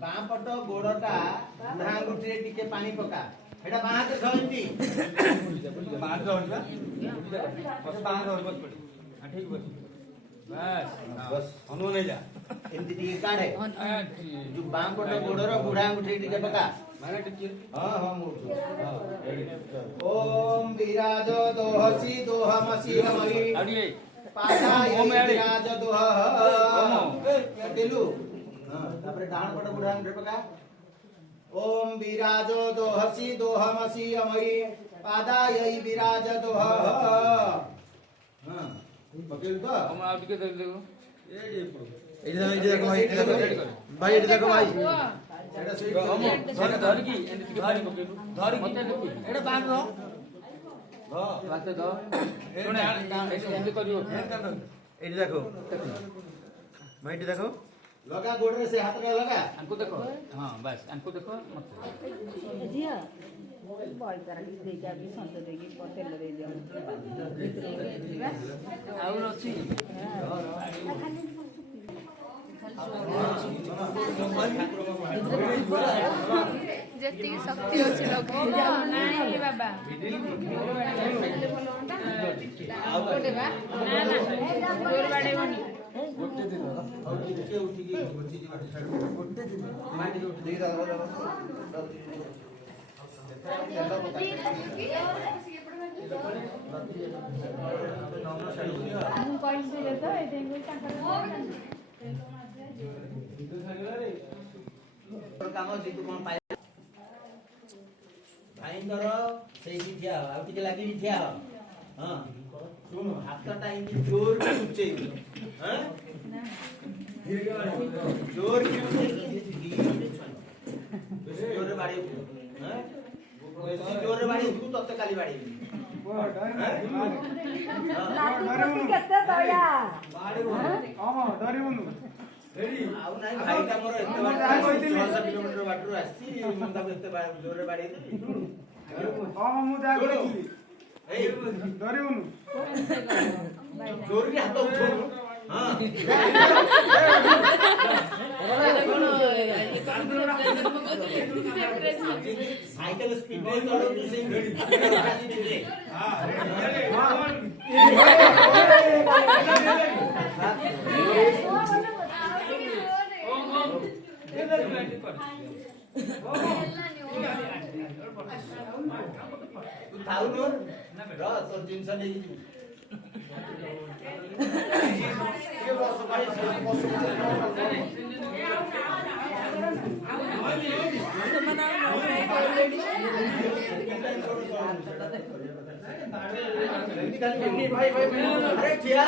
बाँ पट गोड़टा बुढ़ांगुठी टिके पानी पका एटा बाँ के धरती बाँ धरबा बस बाँ धरबा पड़ी ठीक बस बस अनु नहीं जा एमती टिके काढे जो बाँ पट गोड़र बुढ़ांगुठी टिके पका माने टिके हां हां मुठु ओम विराज दोहसी दोहमसी हमई आडिए पादाय विराज दोह दिलु हां तापर डाण पट बुढ़ांगुठी पका ओम विराज दोहसी दोहमसी हमई पादाय विराज दोह हां पकेल तो हम आप टिके दे दो ये देखो भाई भाई ये देखो भाई एटा स्वीट हम धर की एंड टिके भारी पके धर की एटा बांध दो बात दो सुन एंड करियो ये देखो भाई ये देखो लगा गोड़ रे से हाथ में लगा हमको देखो हां बस हमको देखो मत दिया बॉल करा के दे के अभी संत दे के तेल दे दिया और अछि जति शक्ति अछि लगो नाही बाबा बोले बा ना ना गोर बाडे बनी गोटे दिन और टिके उठी की गोटी जी बाटे छाड़ गोटे दिन माटी उठ दे दा ମୁଁ କହିଥିଲି ତ ଏ ଦେଙ୍ଗୁ ତାଙ୍କର काम जीतु कोन पाए भाईंकर सेही ठिया आ टिके लागी ठिया हां सुन हाथटा इनकी जोर से उच्चे हैं जोर की जोर रे बाड़ी हैं बेसी जोर रे बाड़ी तू तत्ते काली बाड़ी केते दया हां डरिबनु आउ नाही भाईटा मोर एते बार 600 किलोमीटर बाटरू आसी मुंडा एते जोर रे बाड़ी हां मु जा ए डरिबनु जोर के हाथ उठो हां साइकिल स्पीड में चलो तू से तू थाउ न र तोर जिंस लेके जी ये बस भाई बस भाई भाई अरे क्या